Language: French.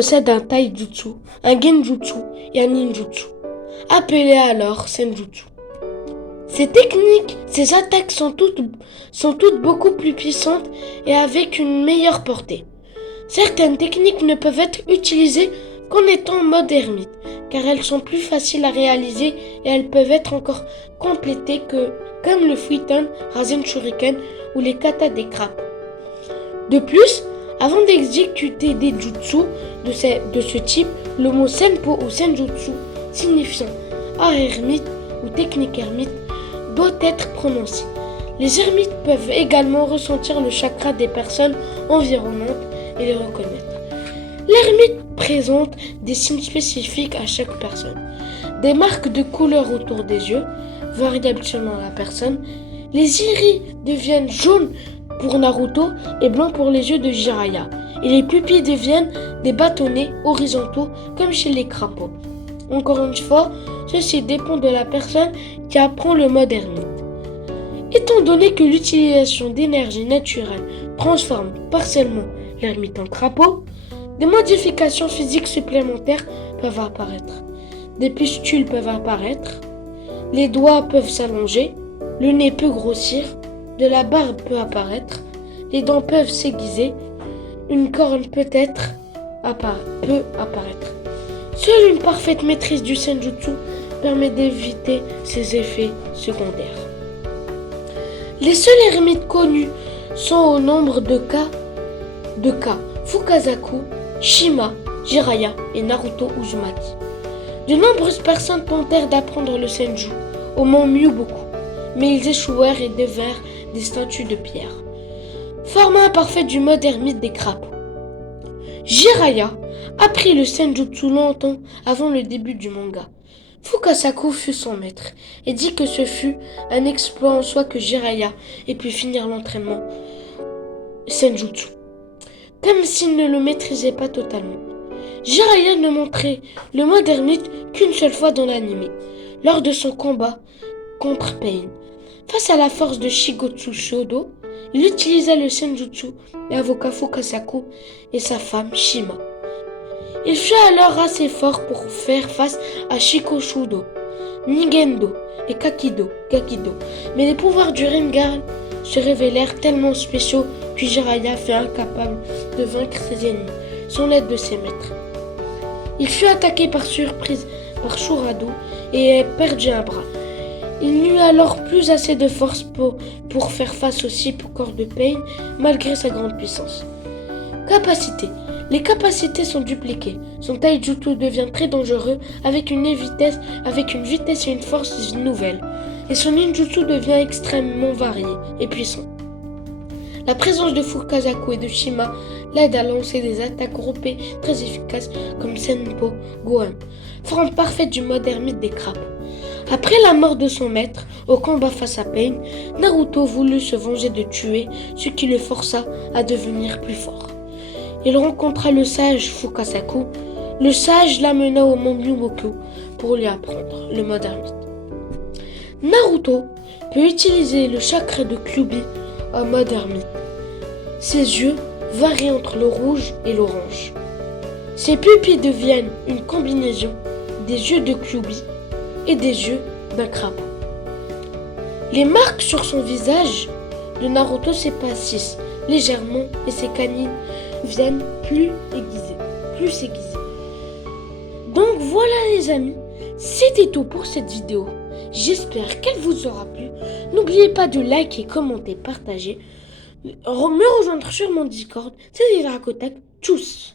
possède un taijutsu, un genjutsu et un ninjutsu, appelés alors senjutsu. Ces attaques sont toutes beaucoup plus puissantes et avec une meilleure portée. Certaines techniques ne peuvent être utilisées qu'en étant en mode ermite, car elles sont plus faciles à réaliser et elles peuvent être encore complétées comme le Fuiton, Rasen Shuriken ou les katas des crapes. De plus, avant d'exécuter des jutsu de ce type, le mot senpo ou senjutsu, signifiant art ermite ou technique ermite, doit être prononcé. Les ermites peuvent également ressentir le chakra des personnes environnantes et les reconnaître. L'ermite présente des signes spécifiques à chaque personne. Des marques de couleur autour des yeux, variables selon la personne. Les iris deviennent jaunes pour Naruto et blancs pour les yeux de Jiraiya. Et les pupilles deviennent des bâtonnets horizontaux comme chez les crapauds. Encore une fois, ceci dépend de la personne qui apprend le mode ermite. Étant donné que l'utilisation d'énergie naturelle transforme partiellement l'ermite en crapaud, des modifications physiques supplémentaires peuvent apparaître. Des pustules peuvent apparaître, les doigts peuvent s'allonger, le nez peut grossir, de la barbe peut apparaître, les dents peuvent s'aiguiser, une corne peut apparaître. Seule une parfaite maîtrise du senjutsu permet d'éviter ces effets secondaires. Les seuls ermites connus sont au nombre de Fukasaku, Shima, Jiraiya et Naruto Uzumaki. De nombreuses personnes tentèrent d'apprendre le senju au mont Myuboku, mais ils échouèrent et devinrent des statues de pierre. Format imparfait du mode ermite des crapauds. Jiraiya apprit le senjutsu longtemps avant le début du manga. Fukasaku fut son maître et dit que ce fut un exploit en soi que Jiraiya ait pu finir l'entraînement senjutsu, comme s'il ne le maîtrisait pas totalement. Jiraiya ne montrait le mode ermite qu'une seule fois dans l'anime, lors de son combat contre Pain. Face à la force de Shigotsu Shodo, il utilisa le senjutsu et invoqua Fukasaku et sa femme Shima. Il fut alors assez fort pour faire face à Shikoshudo, Nigendo et Gakido, mais les pouvoirs du Rinnegan se révélèrent tellement spéciaux que Jiraiya fut incapable de vaincre ses ennemis, sans l'aide de ses maîtres. Il fut attaqué par surprise par Shurado et perdit un bras. Il n'eut alors plus assez de force pour faire face au corps de Pain, malgré sa grande puissance. Capacité. Les capacités sont dupliquées. Son taijutsu devient très dangereux avec une vitesse et une force nouvelles. Et son ninjutsu devient extrêmement varié et puissant. La présence de Fukasaku et de Shima l'aide à lancer des attaques groupées très efficaces comme Senpo Gohan, forme parfaite du mode ermite des crapauds. Après la mort de son maître, au combat face à Pain, Naruto voulut se venger de tuer, ce qui le força à devenir plus fort. Il rencontra le sage Fukasaku. Le sage l'amena au mont Myuboku pour lui apprendre le mode ermite. Naruto peut utiliser le chakra de Kyuubi en mode ermite. Ses yeux varient entre le rouge et l'orange. Ses pupilles deviennent une combinaison des yeux de Kyuubi et des yeux d'un crapaud. Les marques sur son visage de Naruto s'épaississent légèrement et ses canines viennent plus aiguisées. Donc voilà les amis, c'était tout pour cette vidéo. J'espère qu'elle vous aura plu. N'oubliez pas de liker, commenter, partager, me rejoindre sur mon Discord. C'est Dracotac. Tchuss.